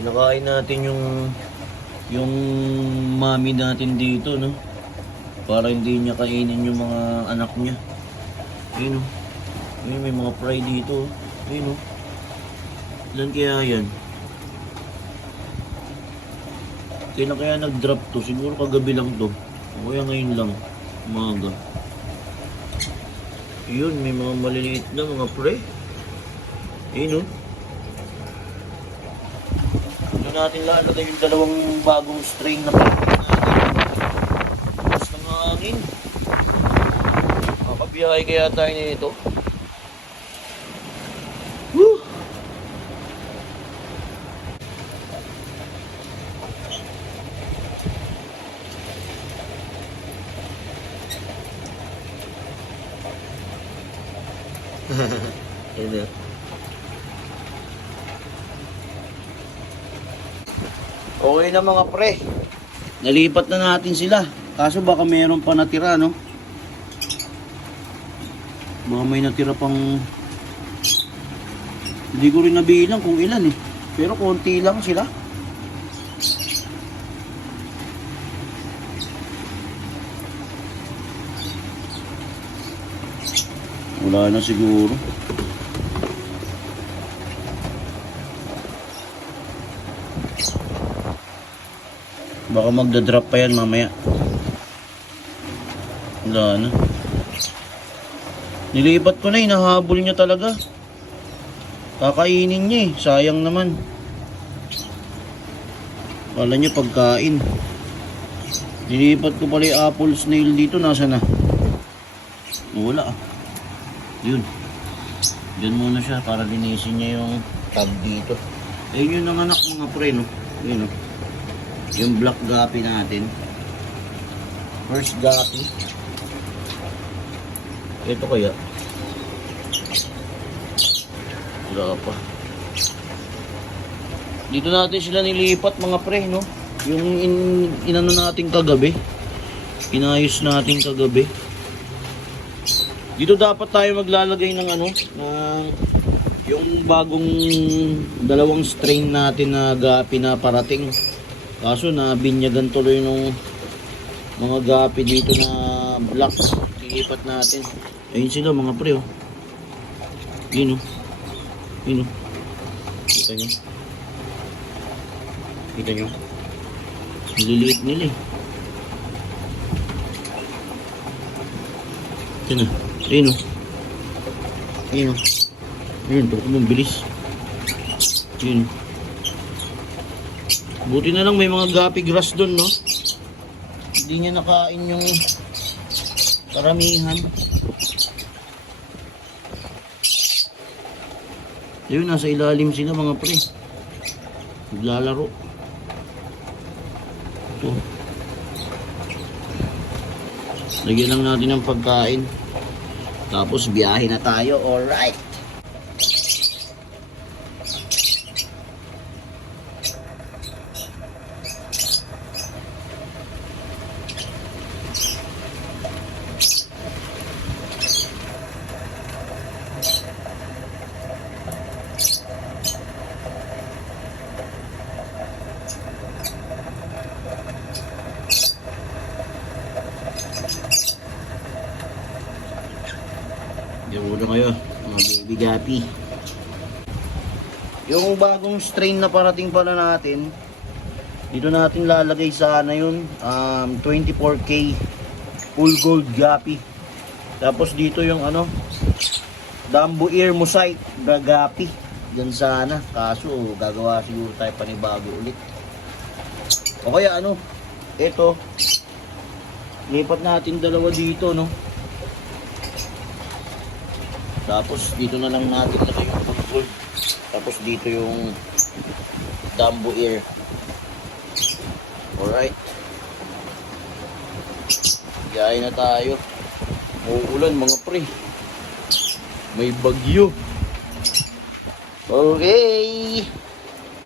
Pinakain natin yung mami natin dito, no? Para hindi niya kainin yung mga anak niya. Ayun, no? Ayun, may mga fry dito. Ayun, no? Ilan kaya yan? Kailan kaya nag-drop to? Siguro kagabi lang to. O kaya ngayon lang. Umaga. Ayun, may mga maliliit na mga fry. Ayun, no? Doon natin lalagay yung dalawang bagong strain na pagkakas natin. Tapos ng hangin. Makabiyahe kaya tayo nito. Woo! Ayan. Okay na mga pre. Nalipat na natin sila. Kaso baka mayroon pa natira, no? Baka may natira pang... Hindi ko rin nabilang kung ilan eh. Pero konti lang sila. Wala na siguro. Baka magdadrop pa yan mamaya. Wala na. Nilipat ko na, hinahabol niya talaga. Kakainin niya eh. Sayang naman. Wala niya pagkain. Nilipat ko pala yung apple snail dito. Nasa na? Wala ah. Yun. Diyan muna siya para linisin niya yung tag dito. Ayun yung nanganak mga pre, no? Yun, no? Yung black guppy natin. First guppy. Ito kaya. Wala pa. Dito natin sila nilipat mga pre, no? Yung inano natin kagabi. Inayos natin kagabi. Dito dapat tayo maglalagay ng ano, ng yung bagong dalawang strain natin na guppy na parating. Kaso nabinyagan tuloy nung mga guppy dito na black. Ilipat natin. Ayun sila mga pre, oh. Yun, oh. Yun, oh. Kita nyo? Kita nyo? Nililiit nila eh. Ito na. Ayun, oh. Ayun, oh. Ayun, tulad mong bilis. Yun. Buti na lang may mga guppy grass doon, no? Hindi niya nakain yung karamihan. Ayun, nasa ilalim sila mga pre. Naglalaro. Ito. Lagyan lang natin ng pagkain. Tapos biyahe na tayo. Alright. Diyan muna kayo, mga baby guppy. Yung bagong strain na parating pala natin, dito natin lalagay sana yun, 24K full gold guppy. Tapos dito yung ano, Dumbo ear mosaic guppy. Diyan sana, kaso gagawa siguro tayo panibago ulit. O kaya ano, ito, lipat natin dalawa dito, no? Tapos dito na lang natin lagay yung gold. Tapos dito yung Dumbo ear. Alright. Biyahe na tayo. Uulan mga pre. May bagyo. Okay.